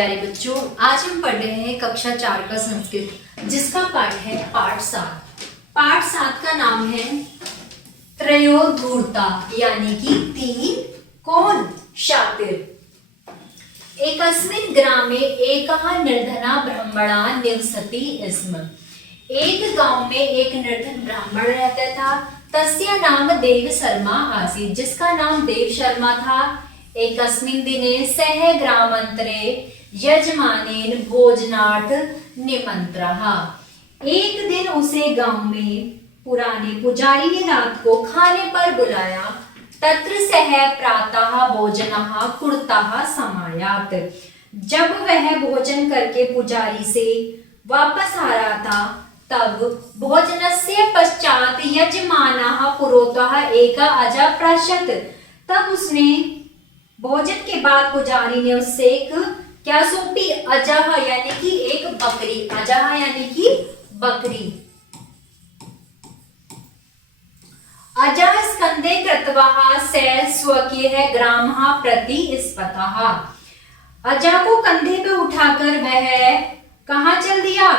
प्यारे बच्चों, आज हम पढ़ रहे हैं कक्षा 4 का संस्कृत, जिसका पाठ है पाठ 7। पाठ 7 का नाम है त्रयोधूर्ता, यानी कि 3 कौन शातिर। एकस्मिन् ग्रामे एकः निर्धनः ब्राह्मणः निवसति स्म। एक गांव में एक निर्धन ब्राह्मण रहता था। तस्य नाम देव शर्मा आसीत्, जिसका नाम देव शर्मा था। एकस्मिन् दिने सः ग्रामान्तरे यजमानेन भोजनार्थ निमन्त्रः। एक दिन उसे गांव में पुराने पुजारी ने रात को खाने पर बुलाया। तत्र सः प्रातः भोजनः कुर्तः समायात। जब वह भोजन करके पुजारी से वापस आ रहा था, तब भोजनस्य पश्चात यजमानः पुरोतः एकः अजः पृच्छत्। तब उसने भोजन के बाद पुजारी ने उससे एक क्या सौंपी? अजह, यानी कि एक बकरी। अजह यानी कि बकरी। अजः स्कंदे कृत्वा स स्वकीय ग्रामः प्रति स्पतः। अजह को कंधे पे उठाकर वह कहाँ चल दिया?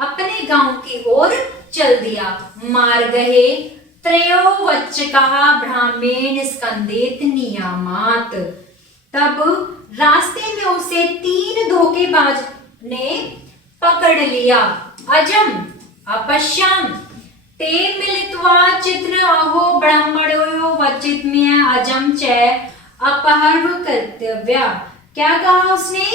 अपने गांव की ओर चल दिया। मार्गहे त्रयोवच्चकः ब्राह्मणेन स्कंदेत नियामात। तब रास्ते में उसे 3 धोखेबाज ने पकड़ लिया। अजम अपश्याम ते मिलित्वा चित्र अहो ब्राह्मणो वचितम्य अजम च अपहर्व कर्तव्या। क्या कहा उसने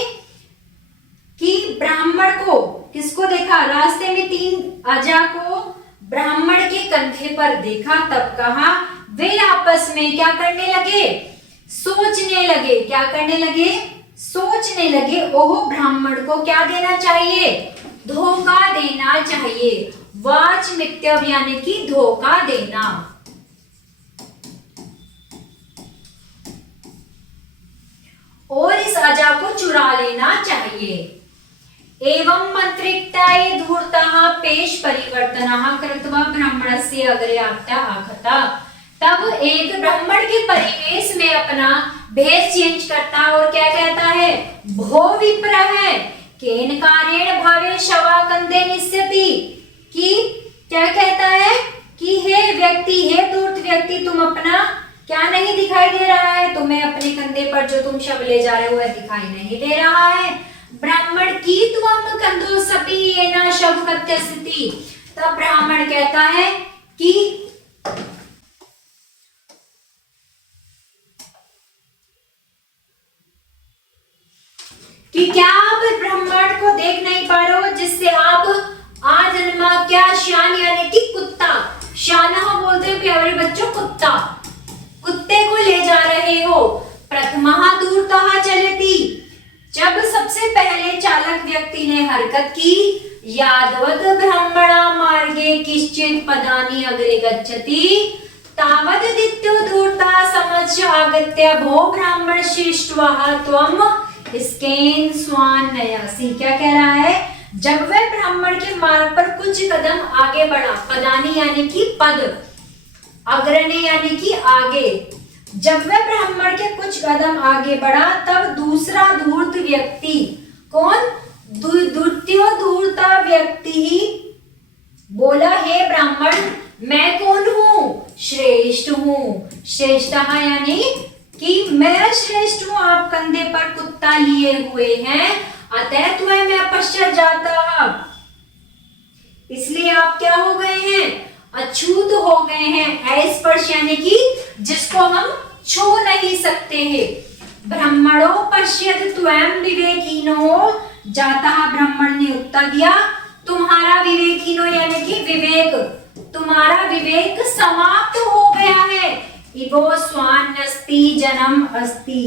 कि ब्राह्मण को, किसको देखा? रास्ते में 3 अजा को ब्राह्मण के कंधे पर देखा। तब कहा, वे आपस में क्या करने लगे? सोचने लगे। क्या करने लगे? सोचने लगे। ओह, ब्राह्मण को क्या देना चाहिए? धोखा देना चाहिए। वाच मित्यव यानी कि धोखा देना। और इस अजा को चुरा लेना चाहिए। एवं मंत्रिक्ताये धूर्तः पेश परिवर्तनः कृत्वा ब्राह्मणस्य अग्रे आगता। तब एक ब्राह्मण के परिवेश में अपना भेष चेंज करता और क्या कहता है? भो विप्रः केन कारेण भावे शवा कंधे निस्यति। कि क्या कहता है कि हे व्यक्ति, हे धूर्त व्यक्ति, तुम अपना क्या नहीं दिखाई दे रहा है? तुम्हें अपने कंधे पर जो तुम शव ले जा रहे हो दिखाई नहीं दे रहा है। ब्राह्मण की त्वम कंधो सपी येना शव कत्यस्ति। तब ब्राह्मण कहता है कि क्या आप ब्राह्मण को देख नहीं पा रहे हो, जिससे आप आजन्मा क्या शान यानी कि कुत्ता, शाना बोलते हैं प्यारे बच्चों, कुत्ता, कुत्ते को ले जा रहे हो। प्रथमः दूरतः चलति। जब सबसे पहले चालक व्यक्ति ने हरकत की, यादवत ब्राह्मणा मार्गे किश्चित पदानि अग्रे गच्छति तावत् द्वितीयो दूरतः समक्ष आगत्य भो ब्राह्मण शिष्ट्वः त्वम् स्केन स्वान नयासी। क्या कह रहा है? जब वह ब्राह्मण के मार्ग पर कुछ कदम आगे बढ़ा, पदानी यानी कि पद, अग्रणी यानी कि आगे, जब वह ब्राह्मण के कुछ कदम आगे बढ़ा, तब दूसरा धूर्त व्यक्ति, कौन? द्वितीय धूर्त व्यक्ति बोला, हे ब्राह्मण, मैं कौन हूँ? श्रेष्ठ हूँ। श्रेष्ठः यानी कि मैं श्रेष्ठ हूँ। आप कंधे पर कुत्ता लिए हुए हैं, अतः तुम्हें मैं पश्चात जाता। इसलिए आप क्या हो गए हैं? अछूत हो गए हैं। अस्पर्श यानी कि जिसको हम छू नहीं सकते हैं। ब्राह्मणो पश्यत त्वं विवेकिनो जाता। ब्राह्मण ने उत्तर दिया, तुम्हारा विवेकिनो यानी कि विवेक, तुम्हारा विवेक समाप्त हो गया है। इवो स्वान अस्ति जन्म अस्ति।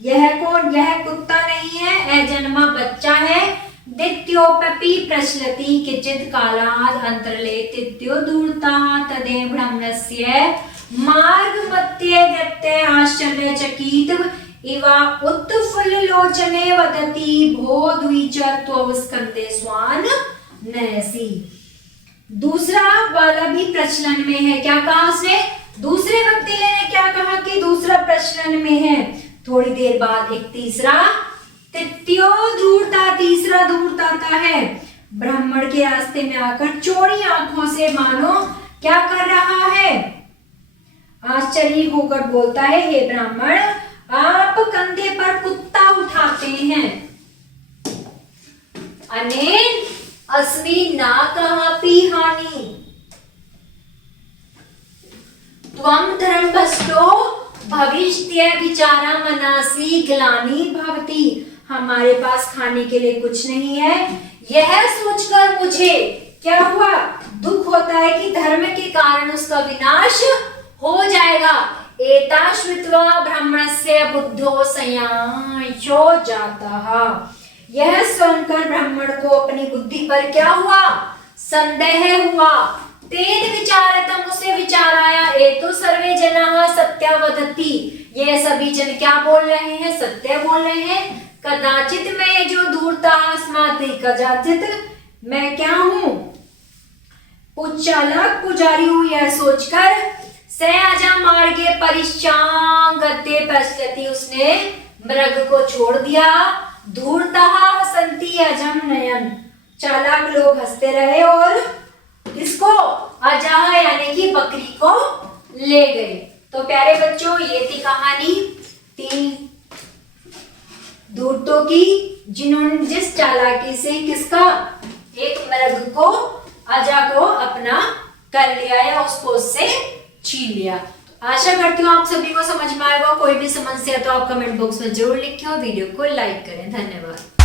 यह कौन? यह कुत्ता नहीं है, अजन्मा बच्चा है। द्वितीयोपि प्रचलति किंचित् कालात् अंतरले तृतीयो दूरतः तदेव ब्राह्मणस्य मार्गमध्ये गत्य आश्चर्यचकित इव उत्फुल्ललोचने वदति भो द्विज त्वं स्कंदे स्वान नयसि। दूसरा वाला भी प्रचलन में है। क्या कहा उसने? दूसरे व्यक्ति ने क्या कहा कि दूसरा प्रचलन में है। थोड़ी देर बाद एक तीसरा तृतीयो धूर्ता, तीसरा धूर्ताता है ब्राह्मण के रास्ते में आकर चौड़ी आंखों से मानो क्या कर रहा है, आश्चर्य होकर बोलता है, हे ब्राह्मण आप कंधे पर कुत्ता उठाते हैं। अनेन अस्मि नाकमपि हानि त्वं धर्मभ्रष्टो भविष्य विचारा मनासी ग्लानि भवति। हमारे पास खाने के लिए कुछ नहीं है, यह सोचकर मुझे क्या हुआ, दुख होता है कि धर्म के कारण उसका विनाश हो जाएगा। एता श्रुत्वा ब्राह्मणस्य बुद्धो संशयो जातः। यह सुनकर ब्राह्मण को अपनी बुद्धि पर क्या हुआ, संदेह हुआ। तेन विचारतम, उसे विचार आया, एतो सर्वे जनाः सत्य वदति, ये सभी जन क्या बोल रहे हैं, सत्य बोल रहे हैं। कदाचित मैं जो धूर्ता अस्माति, कदाचित मैं क्या हूँ, चालाक पुजारी हूँ, यह सोचकर स अजा मार्गे परिश्चांगते पश्यति, उसने मृग को छोड़ दिया। धूर्तः हसन्ति अजम नयन, चालाक लोग हंसते रहे और इसको अजह यानी कि बकरी को ले गए। तो प्यारे बच्चों ये थी कहानी 3 धूर्तों की, जिन्होंने जिस चालाकी से किसका, एक मृग को, अजा को अपना कर लिया या उसको उससे छीन लिया। तो आशा करती हूँ आप सभी को समझ में आएगा। कोई भी समस्या तो आप कमेंट बॉक्स में जरूर लिखें और वीडियो को लाइक करें। धन्यवाद।